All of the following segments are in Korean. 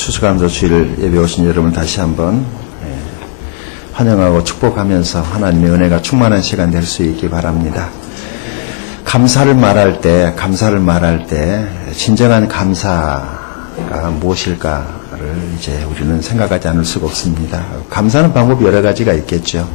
추수감사 주일 예배 오신 여러분 다시 한번 환영하고 축복하면서 하나님의 은혜가 충만한 시간 될 수 있기 바랍니다. 감사를 말할 때 진정한 감사가 무엇일까를 이제 우리는 생각하지 않을 수가 없습니다. 감사하는 방법이 여러 가지가 있겠죠.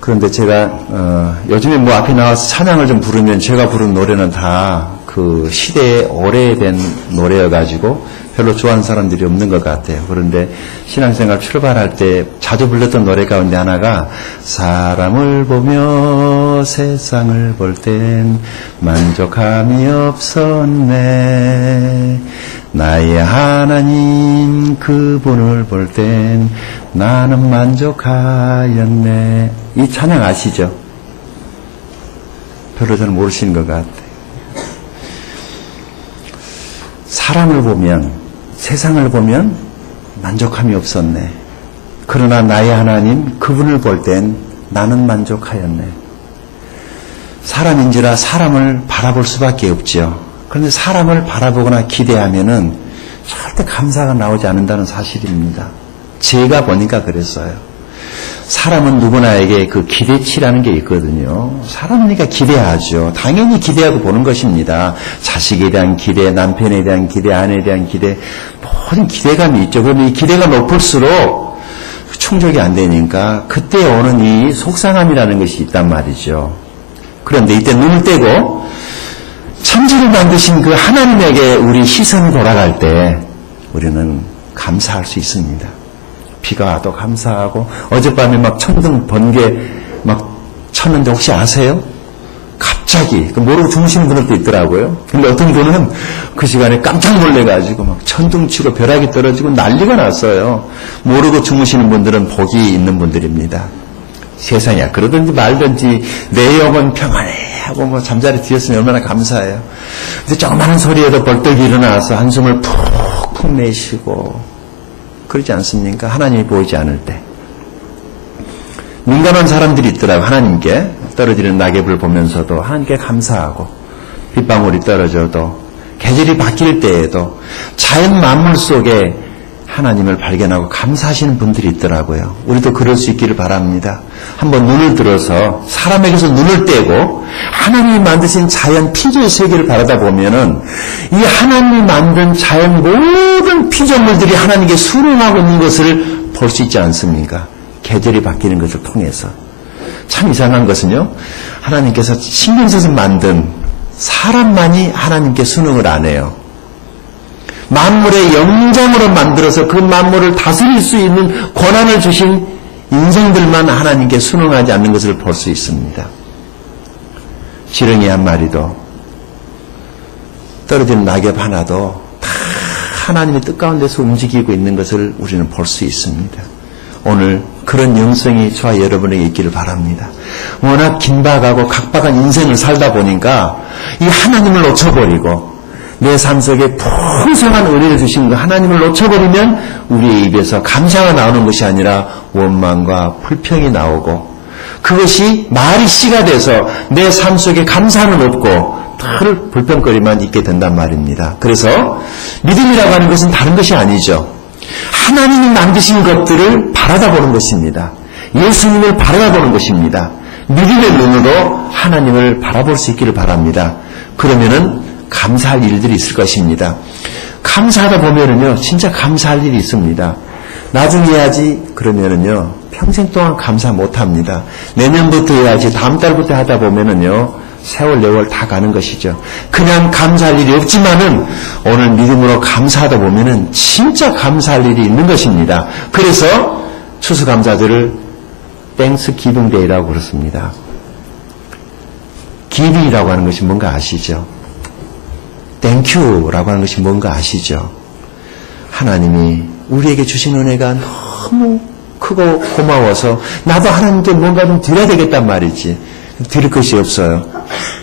그런데 제가 요즘에 뭐 앞에 나와서 찬양을 좀 부르면 제가 부른 노래는 다 그 시대에 오래된 노래여가지고 별로 좋아하는 사람들이 없는 것 같아요. 그런데 신앙생활 출발할 때 자주 불렀던 노래 가운데 하나가 사람을 보며 세상을 볼 땐 만족함이 없었네. 나의 하나님 그분을 볼 땐 나는 만족하였네. 이 찬양 아시죠? 별로 잘 모르시는 것 같아요. 사람을 보면, 세상을 보면 만족함이 없었네. 그러나 나의 하나님 그분을 볼 땐 나는 만족하였네. 사람인지라 사람을 바라볼 수밖에 없죠. 그런데 사람을 바라보거나 기대하면은 절대 감사가 나오지 않는다는 사실입니다. 제가 보니까 그랬어요. 사람은 누구나에게 그 기대치라는 게 있거든요. 사람이니까 기대하죠. 당연히 기대하고 보는 것입니다. 자식에 대한 기대, 남편에 대한 기대, 아내에 대한 기대, 모든 기대감이 있죠. 그런데 이 기대가 높을수록 충족이 안 되니까 그때 오는 이 속상함이라는 것이 있단 말이죠. 그런데 이때 눈을 떼고 천지를 만드신 그 하나님에게 우리 시선이 돌아갈 때 우리는 감사할 수 있습니다. 비가 와도 감사하고 어젯밤에 막 천둥 번개 막 쳤는데 혹시 아세요? 갑자기 모르고 주무시는 분들도 있더라고요. 근데 어떤 분은 그 시간에 깜짝 놀래가지고 막 천둥 치고 벼락이 떨어지고 난리가 났어요. 모르고 주무시는 분들은 복이 있는 분들입니다. 세상이야 그러든지 말든지 내 영혼 평안해 하고 뭐 잠자리 드셨으면 얼마나 감사해요. 근데 조그마한 소리에도 벌떡 일어나서 한숨을 푹푹 내쉬고 그러지 않습니까? 하나님이 보이지 않을 때. 민감한 사람들이 있더라고요. 하나님께 떨어지는 낙엽을 보면서도 하나님께 감사하고 빗방울이 떨어져도 계절이 바뀔 때에도 자연 만물 속에 하나님을 발견하고 감사하시는 분들이 있더라고요. 우리도 그럴 수 있기를 바랍니다. 한번 눈을 들어서 사람에게서 눈을 떼고 하나님이 만드신 자연 피조의 세계를 바라다 보면은 이 하나님이 만든 자연 모든 피조물들이 하나님께 순응하고 있는 것을 볼 수 있지 않습니까? 계절이 바뀌는 것을 통해서. 참 이상한 것은요. 하나님께서 신경 써서 만든 사람만이 하나님께 순응을 안 해요. 만물의 영장으로 만들어서 그 만물을 다스릴 수 있는 권한을 주신 인생들만 하나님께 순응하지 않는 것을 볼 수 있습니다. 지렁이 한 마리도 떨어진 낙엽 하나도 다 하나님의 뜻 가운데서 움직이고 있는 것을 우리는 볼 수 있습니다. 오늘 그런 영성이 저와 여러분에게 있기를 바랍니다. 워낙 긴박하고 각박한 인생을 살다 보니까 이 하나님을 놓쳐버리고 내 삶 속에 풍성한 은혜를 주신 그 하나님을 놓쳐버리면 우리의 입에서 감사가 나오는 것이 아니라 원망과 불평이 나오고 그것이 말이 씨가 돼서 내 삶 속에 감사는 없고 늘 불평거리만 있게 된단 말입니다. 그래서 믿음이라고 하는 것은 다른 것이 아니죠. 하나님이 만드신 것들을 바라다 보는 것입니다. 예수님을 바라다 보는 것입니다. 믿음의 눈으로 하나님을 바라볼 수 있기를 바랍니다. 그러면은 감사할 일들이 있을 것입니다. 감사하다 보면은요, 진짜 감사할 일이 있습니다. 나중에 해야지 그러면은요, 평생 동안 감사 못 합니다. 내년부터 해야지 다음 달부터 하다 보면은요, 세월, 네월 다 가는 것이죠. 그냥 감사할 일이 없지만은 오늘 믿음으로 감사하다 보면은 진짜 감사할 일이 있는 것입니다. 그래서 추수감사절을 땡스 기빙데이라고 그렇습니다. 기빙이라고 하는 것이 뭔가 아시죠? 땡큐라고 하는 것이 뭔가 아시죠? 하나님이 우리에게 주신 은혜가 너무 크고 고마워서 나도 하나님께 뭔가 좀 드려야 되겠단 말이지. 드릴 것이 없어요.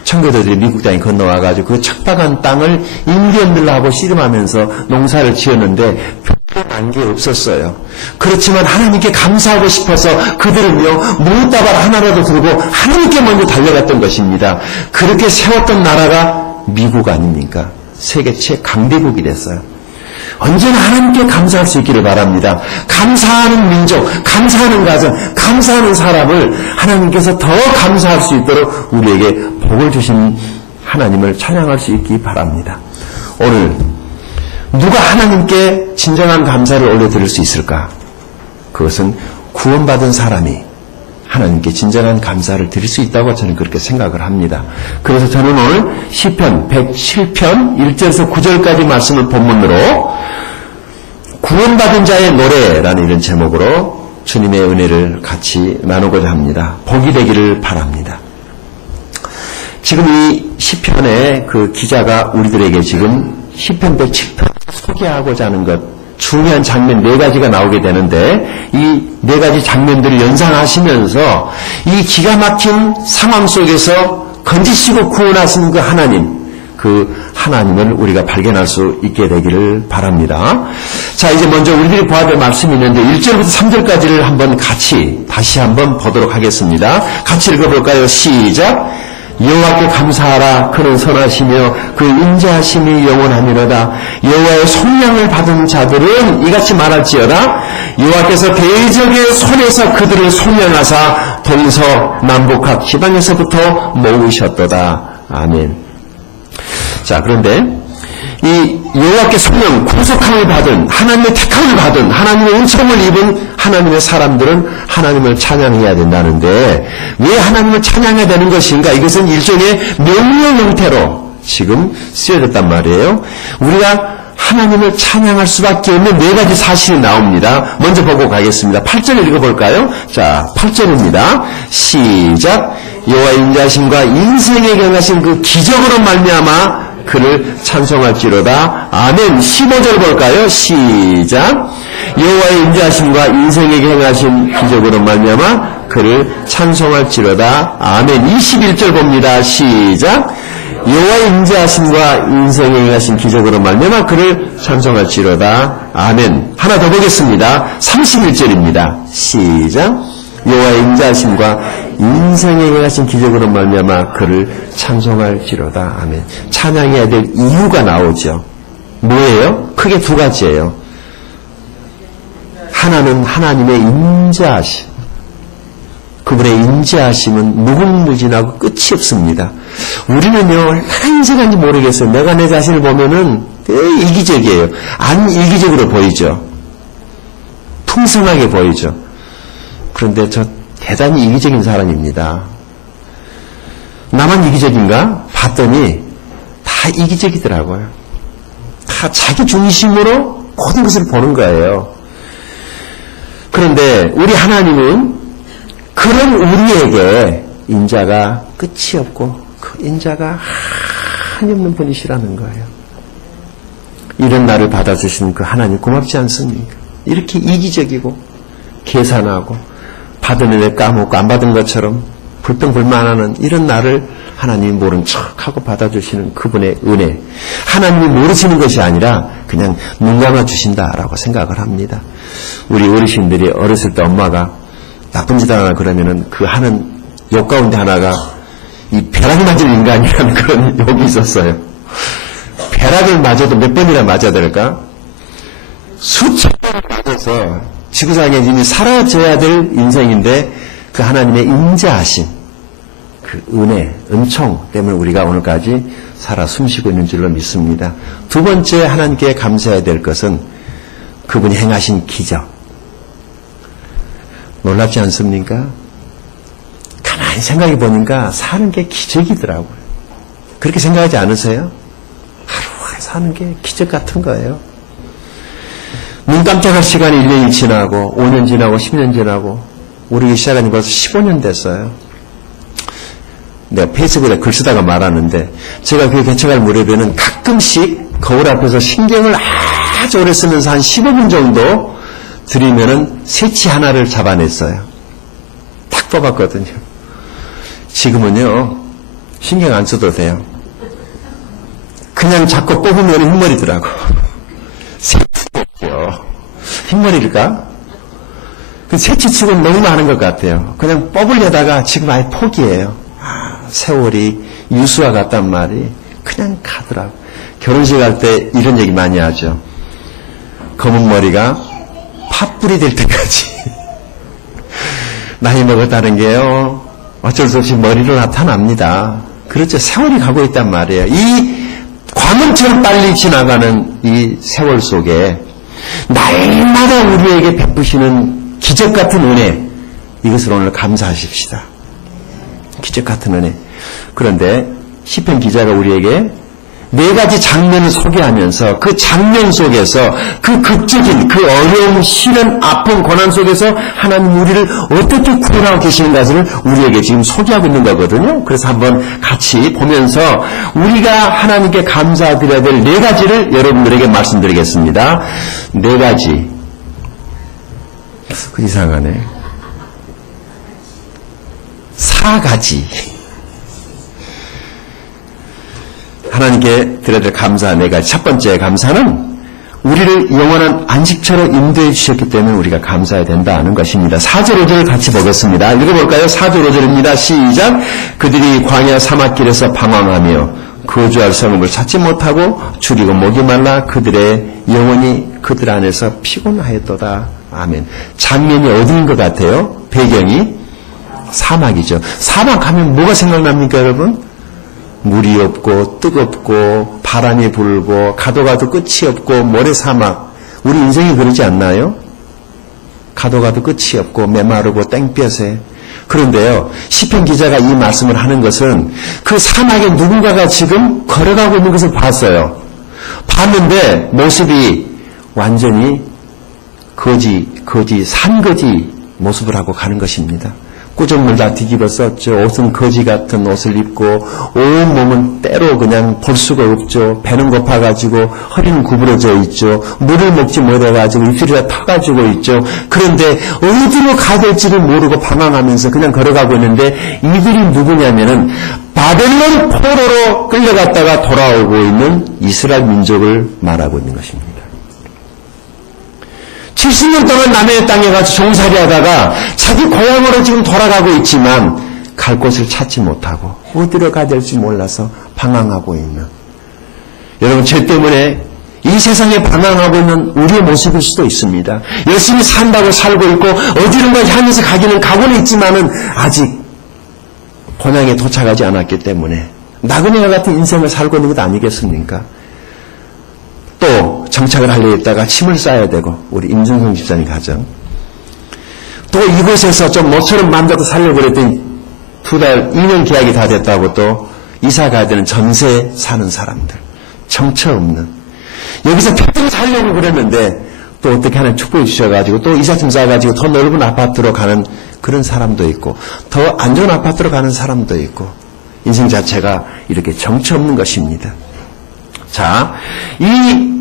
청교도들이 미국 땅에 건너와가지고 그 척박한 땅을 인디언들하고 씨름하면서 농사를 지었는데 별난 게 없었어요. 그렇지만 하나님께 감사하고 싶어서 그들은요, 무엇다발 하나라도 들고 하나님께 먼저 달려갔던 것입니다. 그렇게 세웠던 나라가 미국 아닙니까? 세계 최강대국이 됐어요. 언제나 하나님께 감사할 수 있기를 바랍니다. 감사하는 민족, 감사하는 가정, 감사하는 사람을 하나님께서 더 감사할 수 있도록 우리에게 복을 주신 하나님을 찬양할 수 있기 바랍니다. 오늘 누가 하나님께 진정한 감사를 올려드릴 수 있을까? 그것은 구원받은 사람이 하나님께 진정한 감사를 드릴 수 있다고 저는 그렇게 생각을 합니다. 그래서 저는 오늘 시편 107편 1절에서 9절까지 말씀을 본문으로 구원받은 자의 노래라는 이런 제목으로 주님의 은혜를 같이 나누고자 합니다. 복이 되기를 바랍니다. 지금 이 시편의 그 기자가 우리들에게 지금 시편 107편 소개하고자 하는 것, 중요한 장면 4가지가 나오게 되는데 이 4가지 장면들을 연상하시면서 이 기가 막힌 상황 속에서 건지시고 구원하신 그 하나님을 우리가 발견할 수 있게 되기를 바랍니다. 자, 이제 먼저 우리들이 보아야 될 말씀이 있는데 1절부터 3절까지를 한번 다시 한번 보도록 하겠습니다. 같이 읽어볼까요? 시작! 여호와께 감사하라. 그는 선하시며 그 인자하심이 영원하니로다. 여호와의 속량을 받은 자들은 이같이 말할지어다. 여호와께서 대적의 손에서 그들을 속량하사 동서남북각 지방에서부터 모으셨도다. 아멘. 자, 그런데 이 여호와께 속량, 구속함을 받은, 하나님의 택함을 받은, 하나님의 은총을 입은 하나님의 사람들은 하나님을 찬양해야 된다는데 왜 하나님을 찬양해야 되는 것인가? 이것은 일종의 명령 형태로 지금 쓰여졌단 말이에요. 우리가 하나님을 찬양할 수밖에 없는 4가지 사실이 나옵니다. 먼저 보고 가겠습니다. 8절 읽어볼까요? 자, 8절입니다. 시작! 여호와의 인자하심과 인생에 경하신 그 기적으로 말미암아 그를 찬송할지로다. 아멘. 15절 볼까요? 시작. 여호와의 인자하심과 인생에게 행하신 기적으로 말미암아 그를 찬송할지로다. 아멘. 21절 봅니다. 시작. 여호와의 인자하심과 인생에 행하신 기적으로 말미암아 그를 찬송할지로다. 아멘. 하나 더 보겠습니다. 31절입니다. 시작. 여호와의 인자하심과 인생에 행하신 기적으로 말미암아 그를 찬송할지로다. 아멘. 찬양해야 될 이유가 나오죠. 뭐예요? 크게 2가지예요. 하나는 하나님의 인자하심. 그분의 인자하심은 무궁무진하고 끝이 없습니다. 우리는요, 얼마나 인생한지 모르겠어요. 내가 내 자신을 보면은 되게 이기적이에요. 안 이기적으로 보이죠. 풍성하게 보이죠. 그런데 저 대단히 이기적인 사람입니다. 나만 이기적인가? 봤더니 다 이기적이더라고요. 다 자기 중심으로 모든 것을 보는 거예요. 그런데 우리 하나님은 그런 우리에게 인자가 끝이 없고 그 인자가 한이 없는 분이시라는 거예요. 이런 나를 받아주시는 그 하나님 고맙지 않습니까? 이렇게 이기적이고 계산하고 받은 은혜 까먹고 안 받은 것처럼 불평불만하는 이런 나를 하나님이 모른 척하고 받아주시는 그분의 은혜. 하나님이 모르시는 것이 아니라 그냥 눈 감아주신다라고 생각을 합니다. 우리 어르신들이 어렸을 때 엄마가 나쁜 짓 하나 그러면은 그 하는 욕 가운데 하나가 이 벼락 맞을 인간이라는 그런 욕이 있었어요. 벼락을 맞아도 몇 번이나 맞아야 될까? 수천 번을 맞아서 지구상에 이미 사라져야 될 인생인데 그 하나님의 인자하심, 그 은혜, 은총 때문에 우리가 오늘까지 살아 숨쉬고 있는 줄로 믿습니다. 2번째 하나님께 감사해야 될 것은 그분이 행하신 기적. 놀랍지 않습니까? 가만히 생각해 보니까 사는 게 기적이더라고요. 그렇게 생각하지 않으세요? 하루하루 사는 게 기적 같은 거예요. 눈 깜짝할 시간이 1년이 지나고 5년 지나고 10년 지나고 우리 시작한 지 벌써 15년 됐어요. 내가 페이스북에 글 쓰다가 말하는데 제가 그 개척할 무렵에는 가끔씩 거울 앞에서 신경을 아주 오래 쓰면서 한 15분 정도 들이면은 새치 하나를 잡아냈어요. 딱 뽑았거든요. 지금은요 신경 안 써도 돼요. 그냥 자꾸 뽑으면 흰머리더라고. 새치겠죠. 흰머리일까? 그 새치치고는 너무 많은 것 같아요. 그냥 뽑으려다가 지금 아예 포기해요. 세월이 유수와 같단 말이 그냥 가더라고. 결혼식 할 때 이런 얘기 많이 하죠. 검은 머리가 팥불이 될 때까지 나이 먹었다는 게요, 어쩔 수 없이 머리로 나타납니다. 그렇죠. 세월이 가고 있단 말이에요. 이 광음처럼 빨리 지나가는 이 세월 속에 날마다 우리에게 베푸시는 기적 같은 은혜, 이것을 오늘 감사하십시다. 기적 같은 은혜. 그런데 시편 기자가 우리에게 네 가지 장면을 소개하면서 그 장면 속에서 그 극적인 그 어려움, 시련, 아픔, 고난 속에서 하나님 우리를 어떻게 구원하고 계시는가를 우리에게 지금 소개하고 있는 거거든요. 그래서 한번 같이 보면서 우리가 하나님께 감사드려야 될 네 가지를 여러분들에게 말씀드리겠습니다. 네 가지. 그 이상하네. 4가지. 하나님께 드려야 될 감사 네 가지. 첫 번째 감사는 우리를 영원한 안식처로 인도해 주셨기 때문에 우리가 감사해야 된다는 것입니다. 4절 5절을 같이 보겠습니다. 읽어볼까요? 4절 5절입니다. 시작. 그들이 광야 사막길에서 방황하며 거주할 성읍을 찾지 못하고 줄이고 목이 말라 그들의 영혼이 그들 안에서 피곤하였도다. 아멘. 장면이 어디인 것 같아요? 배경이 사막이죠. 사막하면 뭐가 생각납니까, 여러분? 물이 없고 뜨겁고 바람이 불고 가도 가도 끝이 없고 모래사막. 우리 인생이 그러지 않나요? 가도 가도 끝이 없고 메마르고 땡볕에. 그런데요, 시편 기자가 이 말씀을 하는 것은 그 사막에 누군가가 지금 걸어가고 있는 것을 봤어요. 봤는데 모습이 완전히 산거지 모습을 하고 가는 것입니다. 꾸정물 다 뒤집어 썼죠. 옷은 거지 같은 옷을 입고 온 몸은 때로 그냥 볼 수가 없죠. 배는 고파가지고 허리는 구부러져 있죠. 물을 먹지 못해가지고 입술이 다 타가지고 있죠. 그런데 어디로 가야 될지를 모르고 방황하면서 그냥 걸어가고 있는데 이들이 누구냐면은 바벨론 포로로 끌려갔다가 돌아오고 있는 이스라엘 민족을 말하고 있는 것입니다. 70년 동안 남의 땅에 가서 종살이 하다가 자기 고향으로 지금 돌아가고 있지만 갈 곳을 찾지 못하고 어디로 가야 될지 몰라서 방황하고 있는, 여러분, 죄 때문에 이 세상에 방황하고 있는 우리의 모습일 수도 있습니다. 열심히 산다고 살고 있고 어디론가 향해서 가기는 가고는 있지만은 아직 본향에 도착하지 않았기 때문에 나그네와 같은 인생을 살고 있는 것 아니겠습니까? 또 정착을 하려 했다가 침을 싸야 되고, 우리 임준성 집사님 가정. 또 이곳에서 좀 모처럼 만들어서 살려고 그랬더니 2달, 2년 계약이 다 됐다고 또 이사 가야 되는 전세 사는 사람들. 정처 없는. 여기서 평생 살려고 그랬는데 또 어떻게 하나 축복해 주셔가지고 또 이삿짐 싸가지고 더 넓은 아파트로 가는 그런 사람도 있고, 더 안 좋은 아파트로 가는 사람도 있고, 인생 자체가 이렇게 정처 없는 것입니다. 자, 이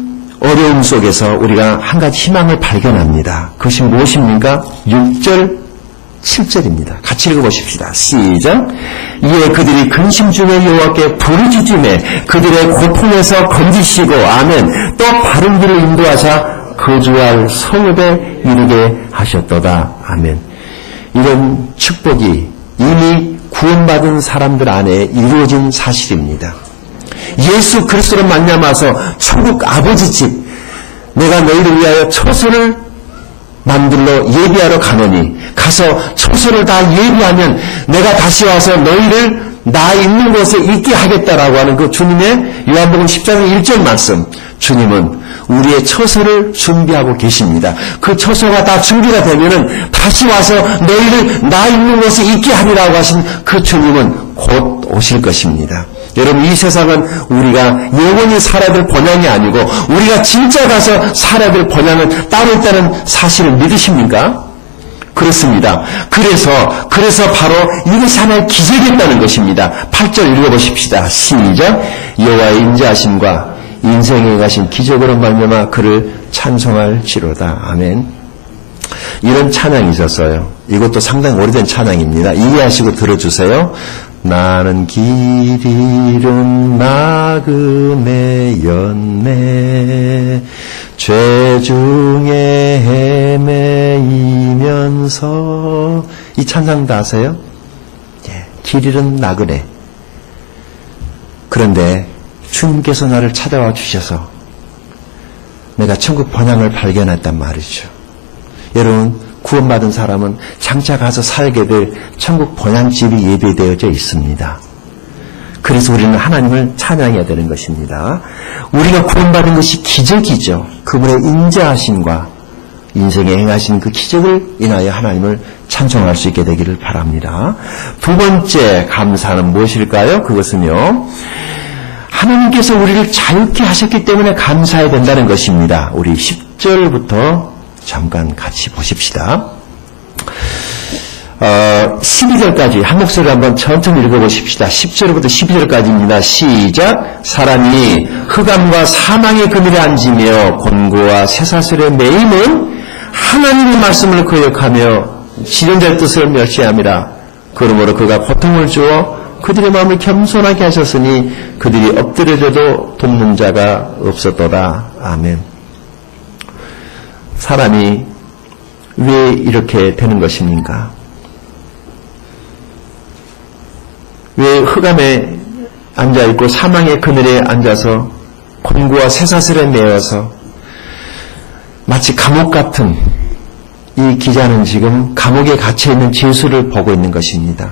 어려움 속에서 우리가 한 가지 희망을 발견합니다. 그것이 무엇입니까? 6절, 7절입니다. 같이 읽어보십시다. 시작. 이에 그들이 근심 중에 여호와께 부르짖으매 그들의 고통에서 건지시고, 아멘. 또 바른 길을 인도하사 거주할 성읍에 이르게 하셨도다. 아멘. 이런 축복이 이미 구원받은 사람들 안에 이루어진 사실입니다. 예수 그리스도로 말미암아서 천국 아버지 집, 내가 너희를 위하여 처소를 만들러 예비하러 가노니, 가서 처소를 다 예비하면 내가 다시 와서 너희를 나 있는 곳에 있게 하겠다라고 하는 그 주님의 요한복음 10장 1절 말씀. 주님은 우리의 처소를 준비하고 계십니다. 그 처소가 다 준비가 되면은 다시 와서 너희를 나 있는 곳에 있게 하리라고 하신 그 주님은 곧 오실 것입니다. 여러분, 이 세상은 우리가 영원히 살아야 될 본향이 아니고 우리가 진짜 가서 살아야 될 본향은 따로 있다는 사실을 믿으십니까? 그렇습니다. 그래서 바로 이것이 하나의 기적이었다는 것입니다. 8절 읽어보십시다. 시작. 여호와의 인자하심과 인생에 가신 기적으로 말미암아 그를 찬송할지로다. 아멘. 이런 찬양이 있었어요. 이것도 상당히 오래된 찬양입니다. 이해하시고 들어주세요. 나는 길 잃은 나그네 였네 죄 중에 헤매이면서. 이 찬양도 아세요? 예, 길 잃은 나그네. 그런데 주님께서 나를 찾아와 주셔서 내가 천국 번향을 발견했단 말이죠. 여러분, 구원받은 사람은 장차 가서 살게 될 천국 번향집이 예배되어져 있습니다. 그래서 우리는 하나님을 찬양해야 되는 것입니다. 우리가 구원받은 것이 기적이죠. 그분의 인자하심과 인생에 행하신 그 기적을 인하여 하나님을 찬송할 수 있게 되기를 바랍니다. 두 번째 감사는 무엇일까요? 그것은요, 하나님께서 우리를 자유케 하셨기 때문에 감사해야 된다는 것입니다. 우리 10절부터 잠깐 같이 보십시다. 12절까지 한 목소리로 한번 천천히 읽어보십시다. 10절부터 12절까지입니다. 시작. 사람이 흑암과 사망의 그늘에 앉으며 곤고와 쇠사슬에 매임은 하나님의 말씀을 거역하며 지존자의 뜻을 멸시함이라. 그러므로 그가 고통을 주어 그들의 마음을 겸손하게 하셨으니 그들이 엎드려져도 돕는 자가 없었도다. 아멘. 사람이 왜 이렇게 되는 것입니까? 왜 흑암에 앉아있고 사망의 그늘에 앉아서 곤고와 쇠사슬에 매여서 마치 감옥 같은, 이 기자는 지금 감옥에 갇혀있는 죄수를 보고 있는 것입니다.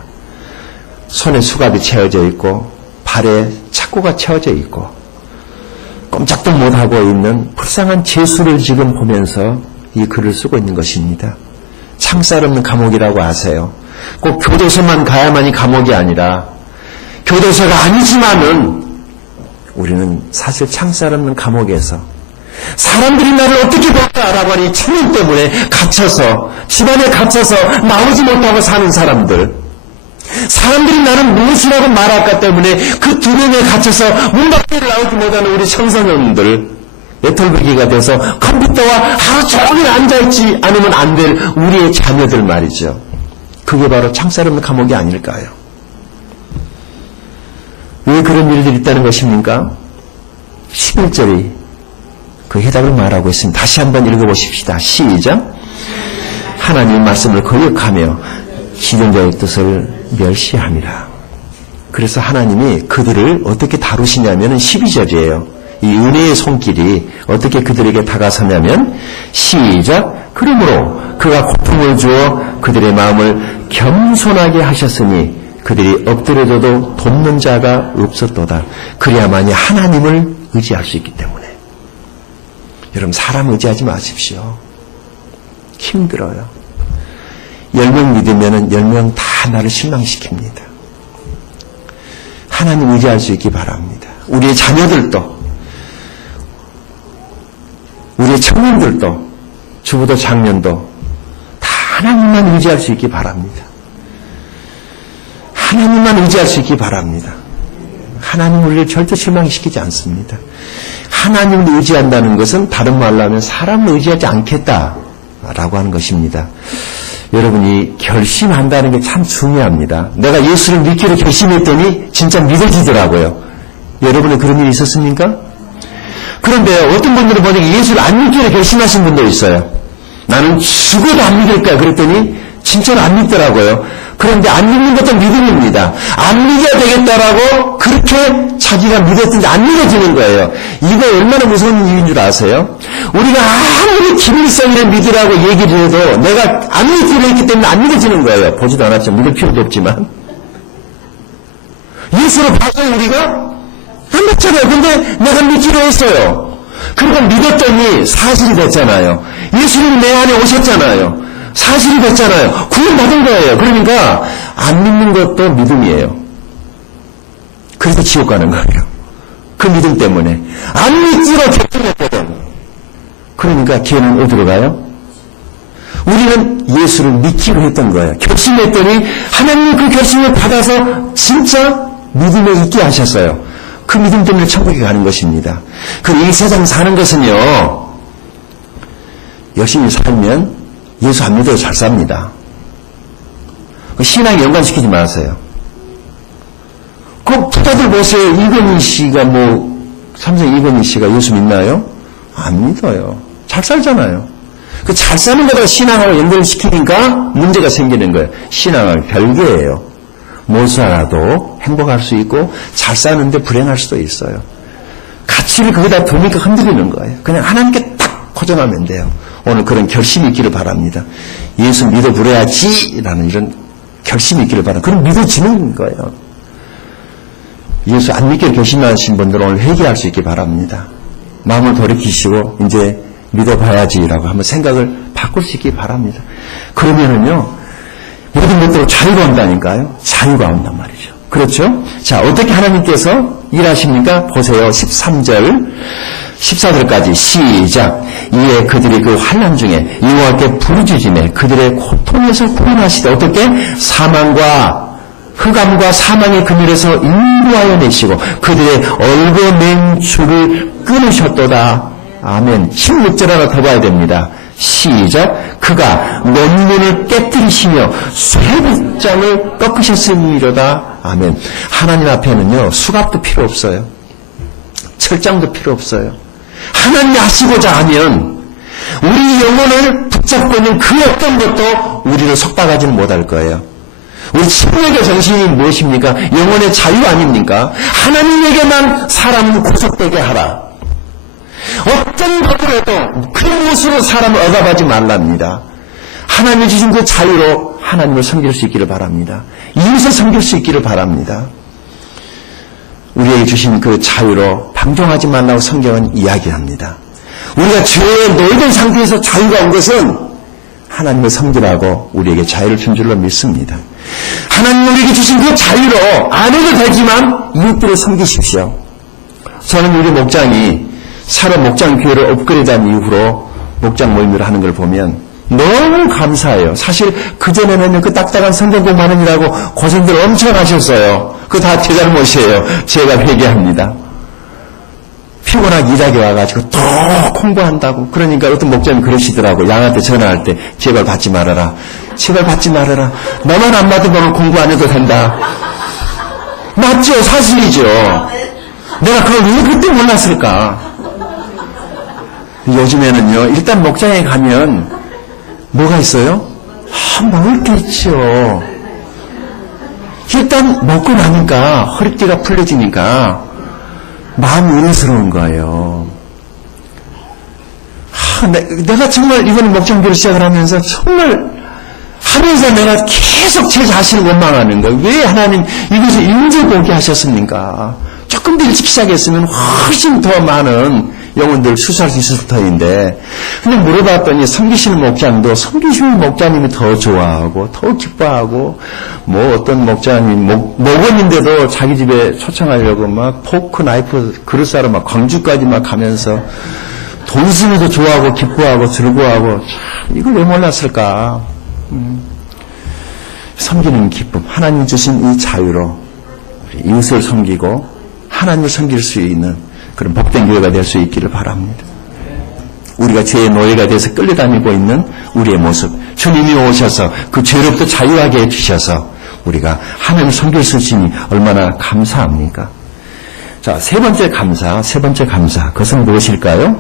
손에 수갑이 채워져 있고 발에 착고가 채워져 있고 꼼짝도 못하고 있는 불쌍한 죄수를 지금 보면서 이 글을 쓰고 있는 것입니다. 창살 없는 감옥이라고 아세요. 꼭 교도소만 가야만이 감옥이 아니라, 교도소가 아니지만은 우리는 사실 창살 없는 감옥에서 사람들이 나를 어떻게 볼까라고 하는 이 천년 때문에 갇혀서, 집안에 갇혀서 나오지 못하고 사는 사람들, 사람들이 나는 무엇이라고 말할까 때문에 그 두려움에 갇혀서 문 밖에 나오지 못하는 우리 청소년들, 네털부기가 돼서 컴퓨터와 하루 종일 앉아있지 않으면 안 될 우리의 자녀들 말이죠. 그게 바로 창살 없는 감옥이 아닐까요? 왜 그런 일들이 있다는 것입니까? 11절이 그 해답을 말하고 있습니다. 다시 한번 읽어보십시다. 시작. 하나님의 말씀을 거역하며 지존자의 뜻을 멸시함이라. 그래서 하나님이 그들을 어떻게 다루시냐면 12절이에요. 이 은혜의 손길이 어떻게 그들에게 다가서냐면 시작. 그러므로 그가 고통을 주어 그들의 마음을 겸손하게 하셨으니 그들이 엎드려져도 돕는 자가 없었도다. 그래야만이 하나님을 의지할 수 있기 때문에. 여러분, 사람 의지하지 마십시오. 힘들어요. 10명 믿으면 10명 다 나를 실망시킵니다. 하나님 의지할 수 있기 바랍니다. 우리의 자녀들도, 우리의 청년들도, 주부도 장년도 다 하나님만 의지할 수 있기 바랍니다. 하나님만 의지할 수 있기 바랍니다. 하나님 우리를 절대 실망시키지 않습니다. 하나님을 의지한다는 것은 다른 말로 하면 사람을 의지하지 않겠다라고 하는 것입니다. 여러분이 결심한다는 게 참 중요합니다. 내가 예수를 믿기로 결심했더니 진짜 믿어지더라고요. 여러분의 그런 일이 있었습니까? 그런데 어떤 분들은 보니까 예수를 안 믿기로 결심하신 분도 있어요. 나는 죽어도 안 믿을 거야. 그랬더니 진짜로 안 믿더라고요. 그런데 안 믿는 것도 믿음입니다. 안 믿어야 되겠다라고 그렇게 자기가 믿었는데 안 믿어지는 거예요. 이거 얼마나 무서운 일인 줄 아세요? 우리가 아무리 김일성이를 믿으라고 얘기를 해도 내가 안 믿기로 했기 때문에 안 믿어지는 거예요. 보지도 않았죠. 믿을 필요도 없지만. 예수로 봐서요, 우리가? 안 믿잖아요. 근데 내가 믿기로 했어요. 그러니까 믿었더니 사실이 됐잖아요. 예수님이 내 안에 오셨잖아요. 사실이 됐잖아요. 구원받은 거예요. 그러니까 안 믿는 것도 믿음이에요. 그래서 지옥 가는 거예요. 그 믿음 때문에. 안 믿기로 결심했거든. 그러니까 걔는 어디로 가요? 우리는 예수를 믿기로 했던 거예요. 결심했더니 하나님이 그 결심을 받아서 진짜 믿음에 있게 하셨어요. 그 믿음 때문에 천국에 가는 것입니다. 그리고 이 세상 사는 것은요, 열심히 살면 예수 안 믿어도 잘 삽니다. 신앙에 연관시키지 마세요. 그 부자들 보세요. 이건희 씨가 삼성 이건희 씨가 예수 믿나요? 안 믿어요. 잘 살잖아요. 그 잘 사는 거다가 신앙하고 연결시키니까 문제가 생기는 거예요. 신앙은 별개예요. 못 살아도 행복할 수 있고 잘 사는데 불행할 수도 있어요. 가치를 거기다 두니까 흔들리는 거예요. 그냥 하나님께 고정하면 돼요. 오늘 그런 결심이 있기를 바랍니다. 예수 믿어버려야지라는 이런 결심이 있기를 바랍니다. 그럼 믿어지는 거예요. 예수 안 믿기를 결심하신 분들은 오늘 회개할 수 있기 바랍니다. 마음을 돌이키시고 이제 믿어봐야지라고 한번 생각을 바꿀 수 있기 바랍니다. 그러면은요, 모든 것들로 자유가 온다니까요. 자유가 온단 말이죠. 그렇죠? 자, 어떻게 하나님께서 일하십니까? 보세요. 13절, 14절까지 시작. 이에 그들이 그 환난 중에 여호와께 부르짖으며 그들의 고통에서 구원하시되 어떻게? 사망과 흑암과 사망의 그늘에서 인도하여 내시고 그들의 얽어맨 줄을 끊으셨도다. 아멘. 16절 하나 더 봐야 됩니다. 시작. 그가 논문을 깨뜨리시며 쇠빗장을 꺾으셨음이로다. 아멘. 하나님 앞에는요, 수갑도 필요 없어요. 철장도 필요 없어요. 하나님이 하시고자 하면 우리 영혼을 붙잡고 있는 그 어떤 것도 우리를 속박하지는 못할 거예요. 우리 침례의 정신이 무엇입니까? 영혼의 자유 아닙니까? 하나님에게만 사람을 구속되게 하라. 어떤 것으로도 그 무엇으로 사람을 억압하지 말랍니다. 하나님이 주신 그 자유로 하나님을 섬길 수 있기를 바랍니다. 이웃을 섬길 수 있기를 바랍니다. 우리에게 주신 그 자유로 방종하지 말라고 성경은 이야기합니다. 우리가 죄에 놓여있는 상태에서 자유가 온 것은 하나님을 섬기라고 우리에게 자유를 준 줄로 믿습니다. 하나님 우리에게 주신 그 자유로 안 해도 되지만 이웃들을 섬기십시오. 저는 우리 목장이 새로 목장 교회를 업그레이드한 이후로 목장 모임을 하는 걸 보면 너무 감사해요. 사실 그전에는 그 딱딱한 성경 공부하느라고 고생들 엄청 하셨어요. 그거 다 제 잘못이에요. 제가 회개합니다. 피곤하게 일하게 와가지고 또 공부한다고. 그러니까 어떤 목장이 그러시더라고. 양한테 전화할 때 제발 받지 말아라. 제발 받지 말아라. 너만 안 받으면 공부 안 해도 된다. 맞죠? 사실이죠. 내가 그걸 왜 그때 몰랐을까? 요즘에는요, 일단 목장에 가면 뭐가 있어요? 먹을 게 있죠. 일단 먹고 나니까 허리띠가 풀려지니까 마음이 은혜스러운 거예요. 내가 정말 이번에 목장교를 시작을 하면서 정말 하면서 내가 계속 제 자신을 원망하는 거예요. 왜 하나님 이것을 인제 보게 하셨습니까? 조금 더 일찍 시작했으면 훨씬 더 많은 영혼들 수사할 수 있을 터인데, 근데 물어봤더니 섬기시는 목장도 섬기시는 목장님이 더 좋아하고 더 기뻐하고, 뭐 어떤 목장님 목원인데도 자기 집에 초청하려고 막 포크 나이프 그릇 사러 막 광주까지 막 가면서 돈 쓰면서 좋아하고 기뻐하고 즐거워하고, 참 이걸 왜 몰랐을까? 섬기는 기쁨, 하나님 주신 이 자유로 이웃을 섬기고 하나님을 섬길 수 있는 그런 복된 교회가 될 수 있기를 바랍니다. 우리가 죄의 노예가 돼서 끌려다니고 있는 우리의 모습, 주님이 오셔서 그 죄로부터 자유하게 해주셔서 우리가 하나님을 섬길 수 있으니 얼마나 감사합니까? 자, 세 번째 감사, 그것은 무엇일까요?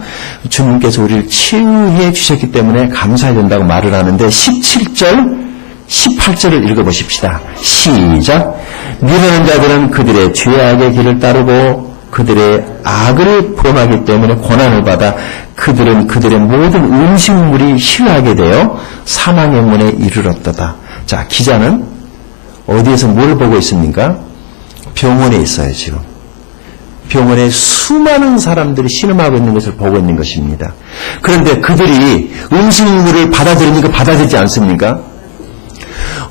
주님께서 우리를 치유해 주셨기 때문에 감사해야 된다고 말을 하는데 17절, 18절을 읽어보십시다. 시작. 미련한 자들은 그들의 죄악의 길을 따르고 그들의 악을 범하기 때문에 고난을 받아 그들은 그들의 모든 음식물이 싫어하게 되어 사망의 문에 이르렀도다. 자, 기자는 어디에서 뭘 보고 있습니까? 병원에 있어요, 지금. 병원에 수많은 사람들이 신음하고 있는 것을 보고 있는 것입니다. 그런데 그들이 음식물을 받아들이니까 받아들이지 않습니까?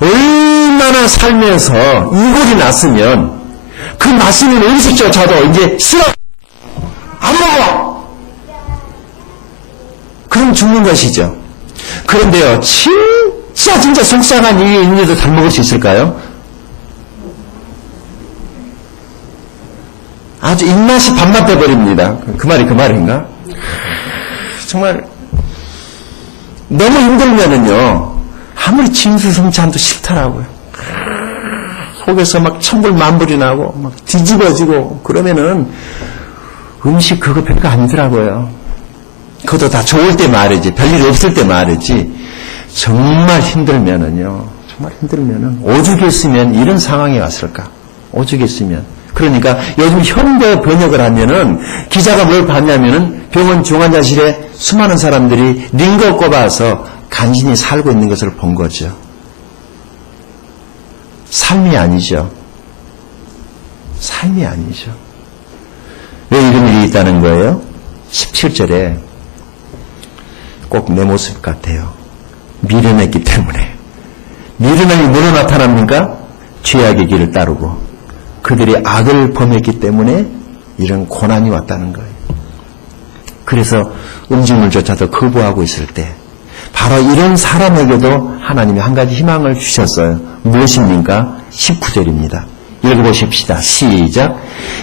얼마나 살면서 이골이 났으면 그 맛있는 음식조차도 이제 싫어, 안 먹어, 그럼 죽는 것이죠. 그런데요, 진짜 속상한 일이 있는데도 잘 먹을 수 있을까요? 아주 입맛이 밥맛 돼버립니다. 그 말이 그 말인가? 정말 너무 힘들면은요, 아무리 진수성찬도 싫더라고요. 속에서 막 천불만불이 나고 막 뒤집어지고 그러면은 음식 그거 별거 아니더라고요. 그것도 다 좋을 때 말이지, 별일 없을 때 말이지. 정말 힘들면은요, 오죽했으면 이런 상황이 왔을까? 오죽했으면. 그러니까 요즘 현대 번역을 하면은 기자가 뭘 봤냐면은 병원 중환자실에 수많은 사람들이 링거 꼽아서 간신히 살고 있는 것을 본 거죠. 삶이 아니죠. 삶이 아니죠. 왜 이런 일이 있다는 거예요? 17절에 꼭 내 모습 같아요. 미련했기 때문에. 미련함이 뭐로 나타납니까? 죄악의 길을 따르고 그들이 악을 범했기 때문에 이런 고난이 왔다는 거예요. 그래서 음식물조차도 거부하고 있을 때 바로 이런 사람에게도 하나님이 한 가지 희망을 주셨어요. 무엇입니까? 19절입니다. 읽어보십시다. 시작.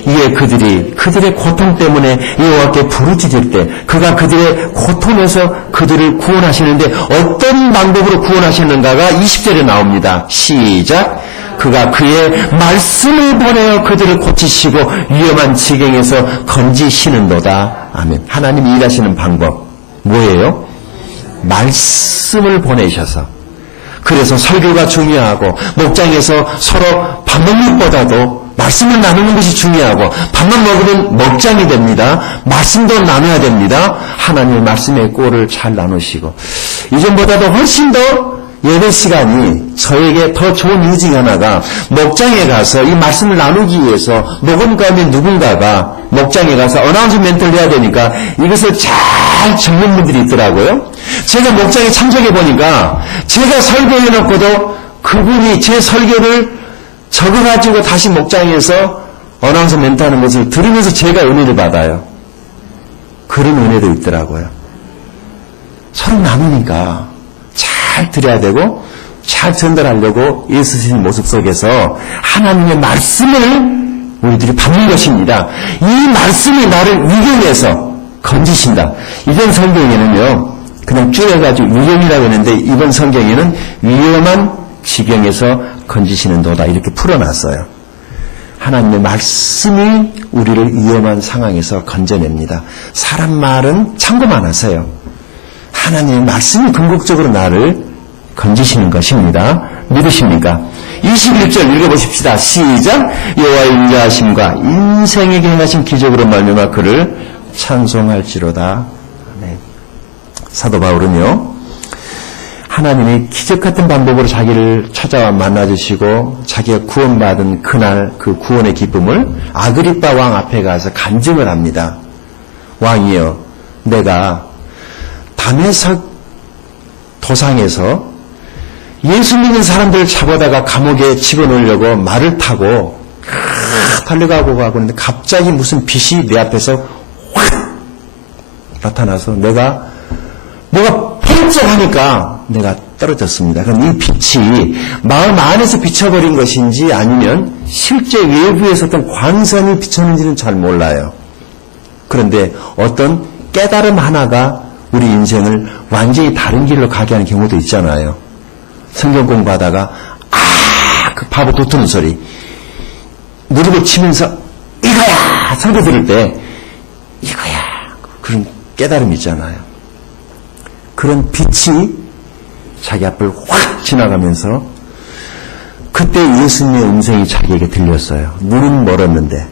이에 그들의 고통 때문에 여호와께 부르짖을 때 그가 그들의 고통에서 그들을 구원하시는데 어떤 방법으로 구원하시는가가 20절에 나옵니다. 시작. 그가 그의 말씀을 보내어 그들을 고치시고 위험한 지경에서 건지시는도다. 아멘. 하나님이 일하시는 방법 뭐예요? 말씀을 보내셔서. 그래서 설교가 중요하고 목장에서 서로 밥 먹는 것보다도 말씀을 나누는 것이 중요하고 밥만 먹으면 먹장이 됩니다. 말씀도 나눠야 됩니다. 하나님의 말씀의 꼴을 잘 나누시고 이전보다도 훨씬 더 예배 시간이 저에게 더 좋은 이유 중에 하나가 목장에 가서 이 말씀을 나누기 위해서 녹음 가운데 누군가가 목장에 가서 어나운스멘트를 해야 되니까 이것을 잘 적는 분들이 있더라고요. 제가 목장에 참석해 보니까 제가 설교해놓고도 그분이 제 설교를 적어가지고 다시 목장에서 어나운스멘트 하는 것을 들으면서 제가 은혜를 받아요. 그런 은혜도 있더라고요. 서로 나누니까 잘 들어야 되고 잘 전달하려고 애쓰시는 모습 속에서 하나님의 말씀을 우리들이 받는 것입니다. 이 말씀이 나를 위경에서 건지신다. 이번 성경에는요 그냥 줄여가지고 위경이라고 했는데 이번 성경에는 위험한 지경에서 건지시는 도다 이렇게 풀어놨어요. 하나님의 말씀이 우리를 위험한 상황에서 건져냅니다. 사람 말은 참고만 하세요. 하나님의 말씀이 궁극적으로 나를 건지시는 것입니다. 믿으십니까? 21절 읽어보십시다. 시작. 여호와의 인자하심과 인생에게 행하신 기적으로 말미암아 그를 찬송할지로다. 네. 사도 바울은요 하나님이 기적 같은 방법으로 자기를 찾아와 만나주시고 자기가 구원받은 그날 그 구원의 기쁨을 아그리빠 왕 앞에 가서 간증을 합니다. 왕이여, 내가 다메섹 도상에서 예수 믿는 사람들을 잡아다가 감옥에 집어넣으려고 말을 타고 달려가고 있는데 갑자기 무슨 빛이 내 앞에서 확 나타나서 내가 뭐가 펄쩍하니까 내가 떨어졌습니다. 그럼 이 빛이 마음 안에서 비춰버린 것인지 아니면 실제 외부에서 어떤 광선이 비쳤는지는 잘 몰라요. 그런데 어떤 깨달음 하나가 우리 인생을 완전히 다른 길로 가게 하는 경우도 있잖아요. 성경 공부하다가 그 바보 도트는 소리 무릎을 치면서 이거야 소리 들을 때 이거야 그런 깨달음이 있잖아요. 그런 빛이 자기 앞을 확 지나가면서 그때 예수님의 음성이 자기에게 들렸어요. 눈은 멀었는데.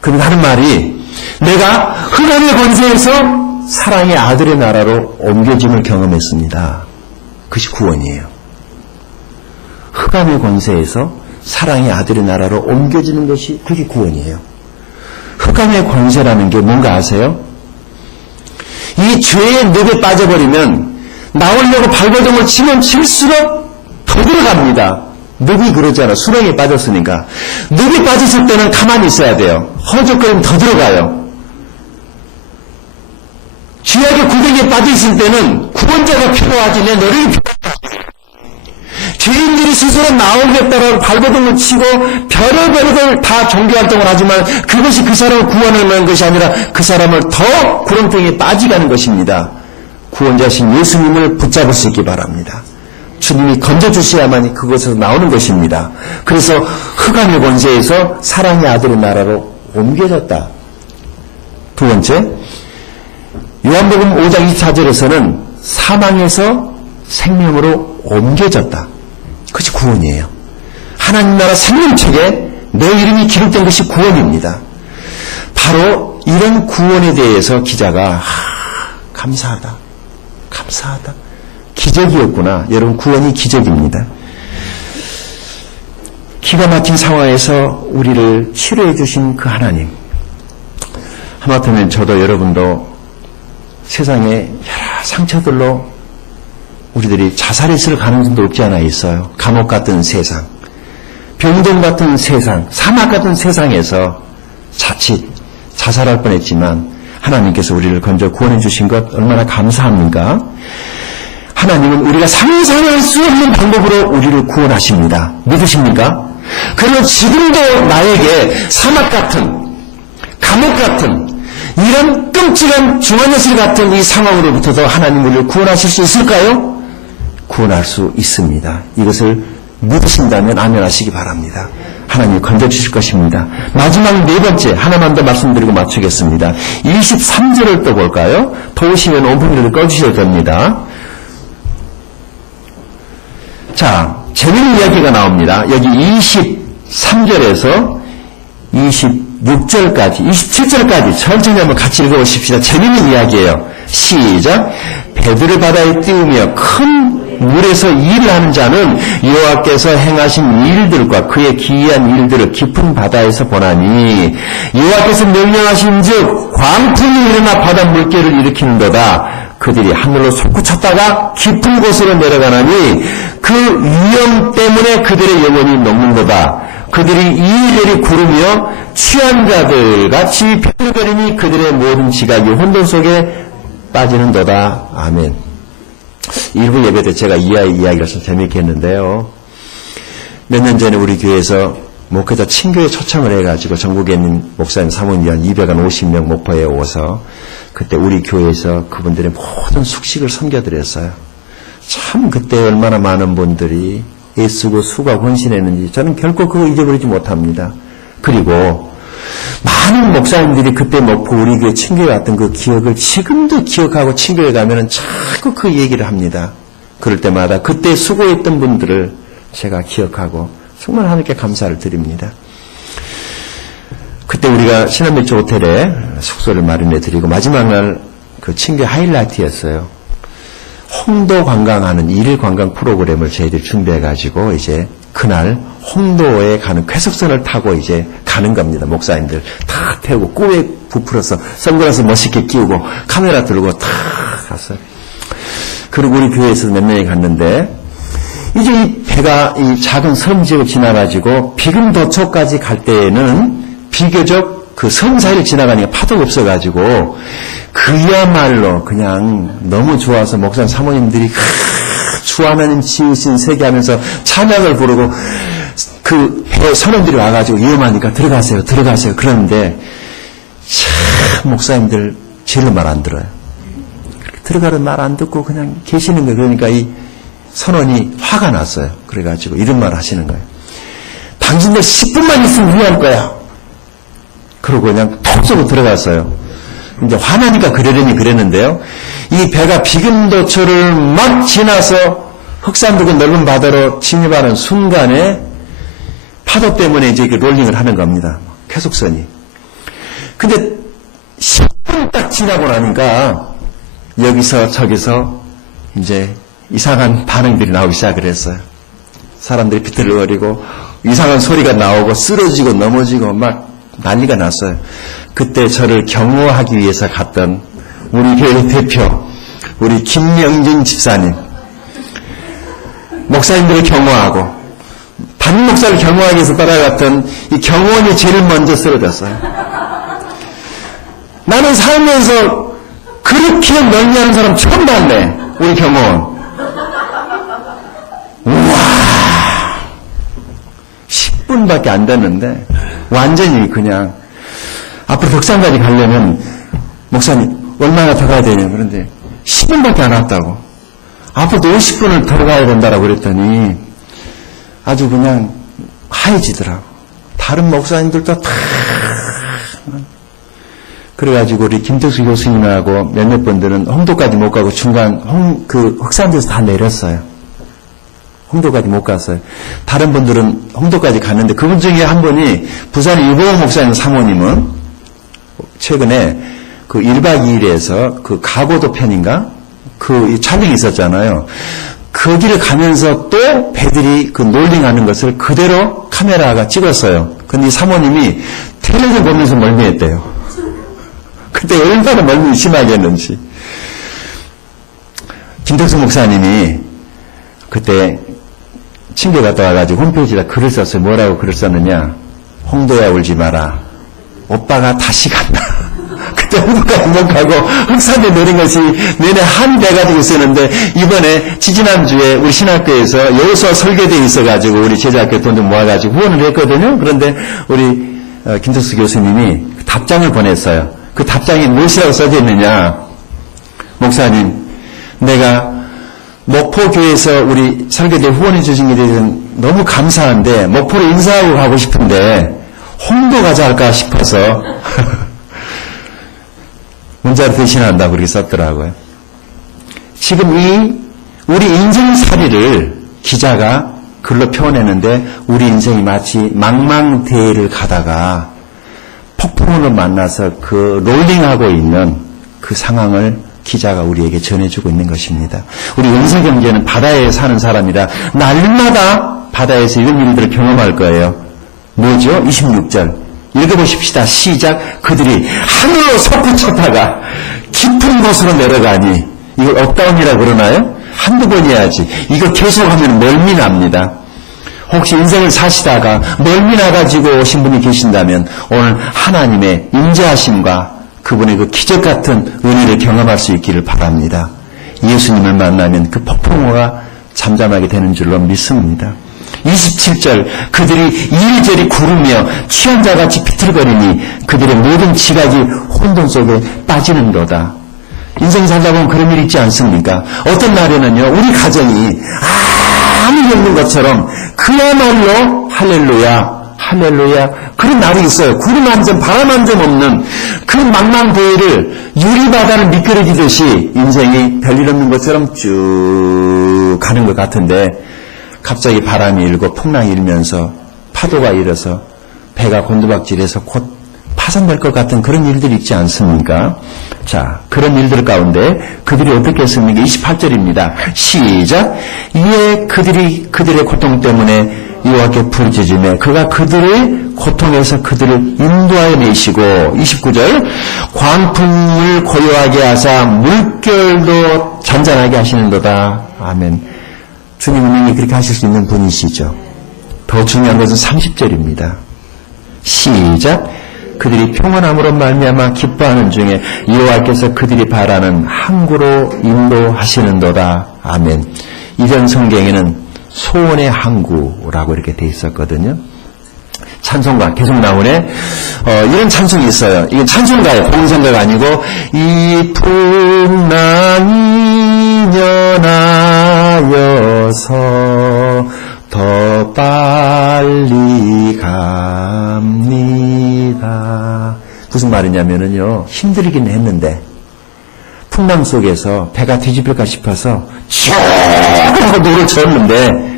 그런데 하는 말이 내가 흑암의 권세에서 사랑의 아들의 나라로 옮겨짐을 경험했습니다. 그것이 구원이에요. 흑암의 권세에서 사랑의 아들의 나라로 옮겨지는 것이 그게 구원이에요. 흑암의 권세라는 게 뭔가 아세요? 이 죄의 늪에 빠져버리면 나오려고 발버둥을 치면 칠수록 더 들어갑니다. 늪이 그러잖아. 수렁에 빠졌으니까. 늪에 빠졌을 때는 가만히 있어야 돼요. 허적거리면 더 들어가요. 죄악의 구덩이에 빠져있을 때는 구원자가 필요하지 내 노력이 필요하지. 죄인들이 스스로 나오겠다고 발버둥을 치고 별의별 다 종교활동을 하지만 그것이 그 사람을 구원하는 것이 아니라 그 사람을 더 구렁텅이에 빠지가는 것입니다. 구원자신 예수님을 붙잡을 수 있기 바랍니다. 주님이 건져주셔야만이 그것에서 나오는 것입니다. 그래서 흑암의 권세에서 사랑의 아들의 나라로 옮겨졌다. 두 번째, 요한복음 5장 24절에서는 사망에서 생명으로 옮겨졌다. 그것이 구원이에요. 하나님 나라 생명책에 내 이름이 기록된 것이 구원입니다. 바로 이런 구원에 대해서 기자가 감사하다. 감사하다. 기적이었구나. 여러분, 구원이 기적입니다. 기가 막힌 상황에서 우리를 치료해 주신 그 하나님. 하마터면 저도 여러분도 세상에 여러 상처들로 우리들이 자살했을 가능성도 없지 않아 있어요. 감옥 같은 세상, 병동 같은 세상, 사막 같은 세상에서 자칫 자살할 뻔했지만 하나님께서 우리를 건져 구원해 주신 것 얼마나 감사합니까? 하나님은 우리가 상상할 수 없는 방법으로 우리를 구원하십니다. 믿으십니까? 그리고 지금도 나에게 사막 같은, 감옥 같은, 이런 끔찍한 중환자실 같은 이 상황으로부터도 하나님 우리를 구원하실 수 있을까요? 구원할 수 있습니다. 이것을 믿으신다면 아멘 하시기 바랍니다. 하나님이 건져주실 것입니다. 마지막 네 번째 하나만 더 말씀드리고 마치겠습니다. 23절을 또 볼까요? 더우시면 온풍기를 꺼주셔도 됩니다. 자, 재미있는 이야기가 나옵니다. 여기 23절에서 26절까지, 27절까지 천천히 한번 같이 읽어보십시다. 재미있는 이야기예요. 시작. 배들을 바다에 띄우며 큰 물에서 일을 하는 자는 여호와께서 행하신 일들과 그의 기이한 일들을 깊은 바다에서 보나니 여호와께서 명령하신즉 광풍이 일어나 바다 물결을 일으키는도다. 그들이 하늘로 솟구쳤다가 깊은 곳으로 내려가나니 그 위험 때문에 그들의 영혼이 녹는도다. 그들이 이리저리 구르며 취한 자들 같이 비틀거리니 그들의 모든 지각이 혼돈 속에 빠지는도다. 아멘. 일부 예배 때 제가 이 이야기를 좀 재미있게 했는데요. 몇 년 전에 우리 교회에서 목회자 친교회 초청을 해가지고 전국에 있는 목사님 사모님 한 250명 목포에 오서 그때 우리 교회에서 그분들의 모든 숙식을 섬겨드렸어요. 참 그때 얼마나 많은 분들이 애쓰고 수고하고 헌신했는지 저는 결코 그거 잊어버리지 못합니다. 그리고 많은 목사님들이 그때 목포 우리 교회 친교회 갔던 그 기억을 지금도 기억하고 친교회 가면은 자꾸 그 얘기를 합니다. 그럴 때마다 그때 수고했던 분들을 제가 기억하고 정말 하나님께 감사를 드립니다. 그때 우리가 신한맥주 호텔에 숙소를 마련해 드리고 마지막 날 그 친교회 하이라이트였어요. 홍도 관광하는 일일 관광 프로그램을 저희들이 준비해가지고 이제 그날 홍도에 가는 쾌속선을 타고 이제 가는 겁니다. 목사님들 다 태우고 꼬에 부풀어서 선글라스 멋있게 끼우고 카메라 들고 다 갔어요. 그리고 우리 교회에서 몇 명이 갔는데 이제 이 배가 이 작은 섬 지역을 지나가지고 비금도초까지 갈 때에는 비교적 그 섬 사이를 지나가니까 파도가 없어가지고 그야말로 그냥 너무 좋아서 목사님 사모님들이 주 하나님 지으신 세계 하면서 찬양을 부르고 그 선원들이 와가지고 위험하니까 들어가세요 그러는데 참 목사님들 제일로 말 안 들어요. 들어가는 말 안 듣고 그냥 계시는 거예요. 그러니까 이 선원이 화가 났어요. 그래가지고 이런 말 하시는 거예요. 당신들 10분만 있으면 후회할 거야. 그러고 그냥 톡 쏘고 들어갔어요. 이제 화나니까 그러려니 그랬는데요. 이 배가 비금도초를 막 지나서 흑산도그 넓은 바다로 진입하는 순간에 파도 때문에 이제 롤링을 하는 겁니다. 쾌속선이. 근데 10분 딱 지나고 나니까 여기서 저기서 이제 이상한 반응들이 나오기 시작을 했어요. 사람들이 비틀거리고 이상한 소리가 나오고 쓰러지고 넘어지고 막 난리가 났어요. 그때 저를 경호하기 위해서 갔던 우리 교회 대표 우리 김명진 집사님 목사님들을 경호하고 담임 목사를 경호하기 위해서 따라갔던 이 경호원이 제일 먼저 쓰러졌어요. 나는 살면서 그렇게 멸리하는 사람 처음 봤네. 우리 경호원. 우와 10분밖에 안 됐는데 완전히 그냥 앞으로 덕산까지 가려면 목사님 얼마나 더 가야 되냐 그런데 10분밖에 안 왔다고 앞으로도 50분을 더 가야 된다고 그랬더니 아주 그냥 하얘지더라고. 다른 목사님들도 다 그래가지고 우리 김덕수 교수님하고 몇몇 분들은 홍도까지 못 가고 중간 흑산도에서 다 내렸어요. 홍도까지 못 갔어요. 다른 분들은 홍도까지 갔는데 그분 중에 한 분이 부산 유보호 목사님 사모님은 최근에 그 1박 2일에서 그 가고도 편인가? 그 촬영이 있었잖아요. 거기를 가면서 또 배들이 그 롤링하는 것을 그대로 카메라가 찍었어요. 근데 이 사모님이 텔레비전 보면서 멀미했대요. 그때 얼마나 멀미 심하게 했는지. 김덕수 목사님이 그때 친구 갔다 와가지고 홈페이지에다 글을 썼어요. 뭐라고 글을 썼느냐. 홍도야 울지 마라. 오빠가 다시 간다. 그때 홍도가 행복하고 흑산에 내린 것이 내내 한 돼가지고 있었는데 이번에 지지난주에 우리 신학교에서 여호수아 설교대에 있어가지고 우리 제자학교 돈 좀 모아가지고 후원을 했거든요. 그런데 우리 김덕수 교수님이 답장을 보냈어요. 그 답장이 무엇이라고 써져 있느냐. 목사님, 내가 목포교회에서 우리 설교대 후원해 주신 게 대해서는 너무 감사한데 목포로 인사하고 가고 싶은데 홍도 가자 할까 싶어서 문자로 대신한다고 그렇게 썼더라고요. 지금 우리 인생살이를 기자가 글로 표현했는데 우리 인생이 마치 망망대해를 가다가 폭풍우를 만나서 그 롤링하고 있는 그 상황을 기자가 우리에게 전해주고 있는 것입니다. 우리 영세경제는 바다에 사는 사람이라 날마다 바다에서 이런 일들을 경험할 거예요. 뭐죠? 26절 읽어보십시다. 시작. 그들이 하늘로 솟구쳤다가 깊은 곳으로 내려가니 이걸 업다운이라고 그러나요? 한두 번 해야지. 이거 계속하면 멀미 납니다. 혹시 인생을 사시다가 멀미 나가지고 오신 분이 계신다면 오늘 하나님의 인자하심과 그분의 그 기적 같은 은혜를 경험할 수 있기를 바랍니다. 예수님을 만나면 그 폭풍우가 잠잠하게 되는 줄로 믿습니다. 27절 그들이 이리저리 구르며 취한 자같이 비틀거리니 그들의 모든 지각이 혼돈 속에 빠지는도다. 인생 살다 보면 그런 일 있지 않습니까? 어떤 날에는요 우리 가정이 아무 일 없는 것처럼 그야말로 할렐루야 할렐루야 그런 날이 있어요. 구름 한 점 바람 한 점 없는 그 망망대해를 유리바다를 미끄러지듯이 인생이 별일 없는 것처럼 쭉 가는 것 같은데 갑자기 바람이 일고 풍랑이 일면서 파도가 일어서 배가 곤두박질해서 곧 파산될 것 같은 그런 일들이 있지 않습니까? 자, 그런 일들 가운데 그들이 어떻게 했습니까? 28절입니다. 시작. 이에 그들이 그들의 고통 때문에 여호와께 부르짖으며 그가 그들의 고통에서 그들을 인도하여 내시고 29절 광풍을 고요하게 하사 물결도 잔잔하게 하시는도다. 아멘. 주님이 그렇게 하실 수 있는 분이시죠. 더 중요한 것은 30절입니다. 시작. 그들이 평안함으로 말미암아 기뻐하는 중에 여호와께서 그들이 바라는 항구로 인도하시는도다. 아멘. 이전 성경에는 소원의 항구라고 이렇게 돼 있었거든요. 찬송가 계속 나오네. 이런 찬송이 있어요. 이건 찬송가예요. 봉성가가 아니고 이 풍랑이 연하여서 더 빨리 갑니다. 무슨 말이냐면요. 힘들긴 했는데 풍랑 속에서 배가 뒤집힐까 싶어서 쭉 하고 노를 쳤는데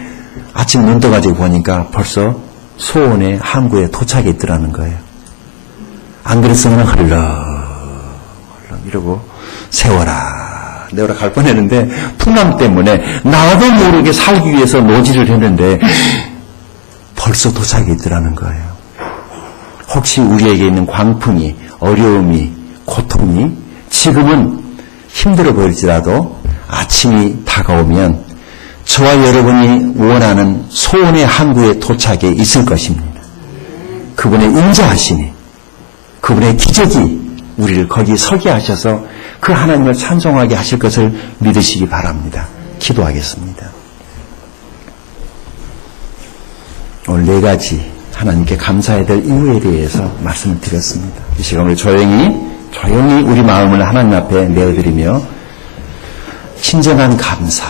아침 눈 떠가지고 보니까 벌써 소원의 항구에 도착했더라는 거예요. 안 그랬으면 흘러 이러고 세워라 내워라 갈 뻔했는데 풍랑 때문에 나도 모르게 살기 위해서 노지를 했는데 벌써 도착했더라는 거예요. 혹시 우리에게 있는 광풍이 어려움이 고통이 지금은 힘들어 보일지라도 아침이 다가오면 저와 여러분이 원하는 소원의 항구에 도착해 있을 것입니다. 그분의 인자하심이 그분의 기적이 우리를 거기 서게 하셔서 그 하나님을 찬송하게 하실 것을 믿으시기 바랍니다. 기도하겠습니다. 오늘 4가지 하나님께 감사해야 될 이유에 대해서 말씀을 드렸습니다. 이 시간 우리 조용히 우리 마음을 하나님 앞에 내어드리며 진정한 감사,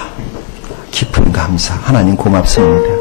깊은 감사, 하나님 고맙습니다.